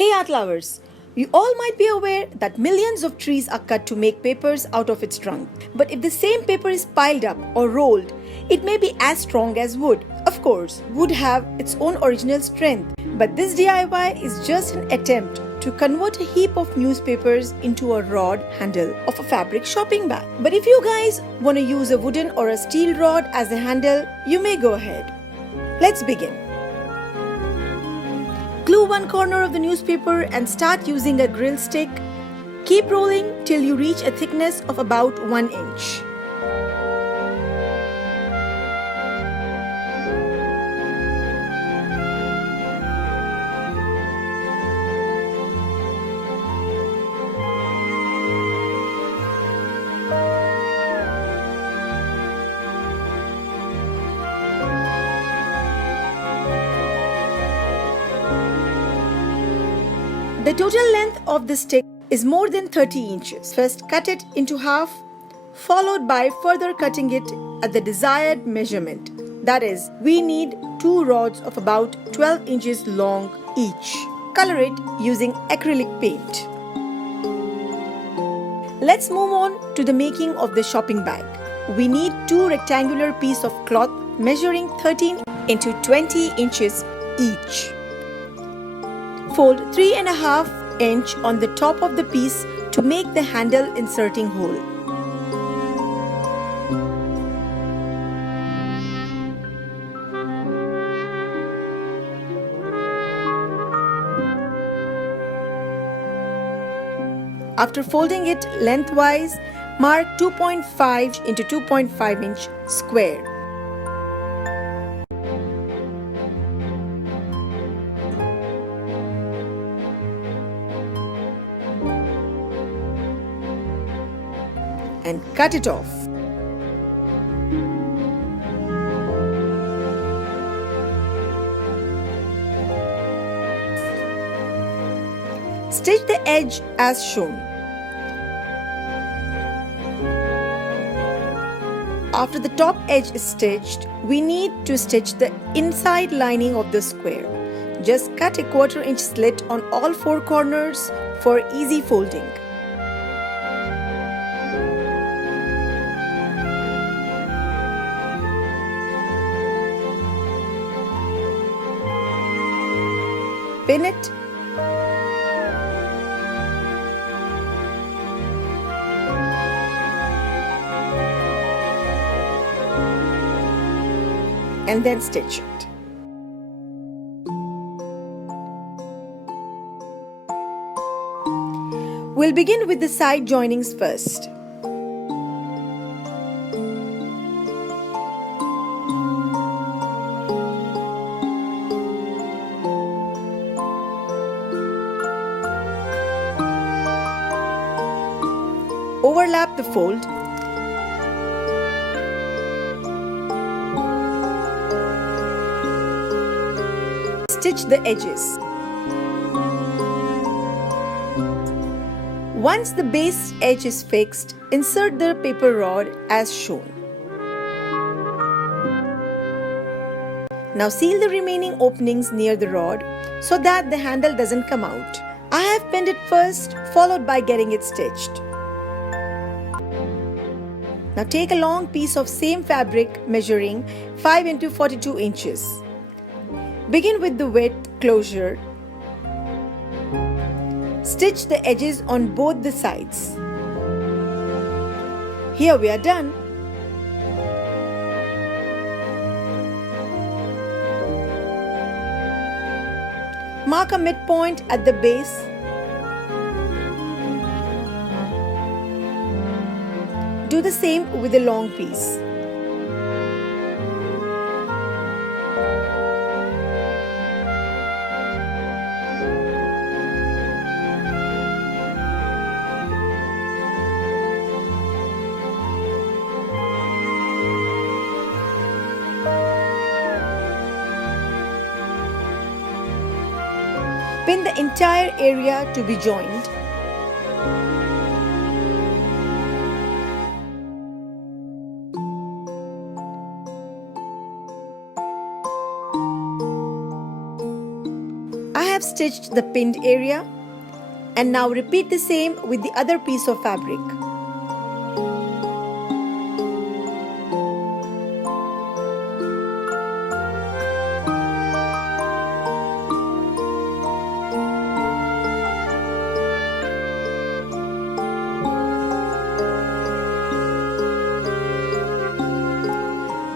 Hey art lovers! You all might be aware that millions of trees are cut to make papers out of its trunk. But if the same paper is piled up or rolled, it may be as strong as wood. Of course, wood have its own original strength, but this DIY is just an attempt to convert a heap of newspapers into a rod handle of a fabric shopping bag. But if you guys want to use a wooden or a steel rod as a handle, you may go ahead. Let's begin. Glue one corner of the newspaper and start using a grill stick. Keep rolling till you reach a thickness of about 1 inch. The total length of the stick is more than 30 inches. First cut it into half, followed by further cutting it at the desired measurement. That is, we need 2 rods of about 12 inches long each. Color it using acrylic paint. Let's move on to the making of the shopping bag. We need 2 rectangular pieces of cloth measuring 13 into 20 inches each. Fold 3.5 inch on the top of the piece to make the handle inserting hole. After folding it lengthwise, mark 2.5 into 2.5 inch square. And cut it off. Stitch the edge as shown. After the top edge is stitched, we need to stitch the inside lining of the square. Just cut a 1/4 inch slit on all 4 corners for easy folding. Pin it. And then stitch it. We'll begin with the side joinings first. Overlap the fold. Stitch the edges. Once the base edge is fixed, insert the paper rod as shown. Now seal the remaining openings near the rod so that the handle doesn't come out. I have pinned it first, followed by getting it stitched. Now take a long piece of same fabric measuring 5 into 42 inches. Begin with the width closure. Stitch the edges on both the sides. Here we are done. Mark a midpoint at the base. Do the same with the long piece. Pin the entire area to be joined. have stitched the pinned area. And now repeat the same with the other piece of fabric.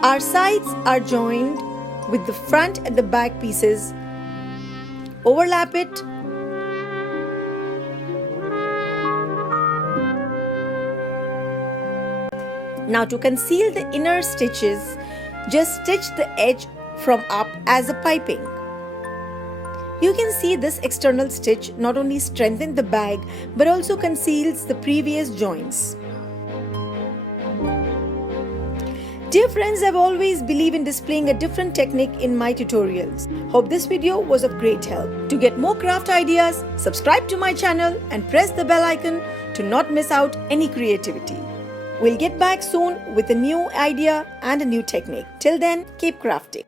Our sides are joined with the front and the back pieces. Overlap it. Now to conceal the inner stitches, just stitch the edge from up as a piping. You can see this external stitch not only strengthens the bag but also conceals the previous joints. Dear friends, I've always believed in displaying a different technique in my tutorials. Hope this video was of great help. To get more craft ideas, subscribe to my channel and press the bell icon to not miss out any creativity. We'll get back soon with a new idea and a new technique. Till then, keep crafting.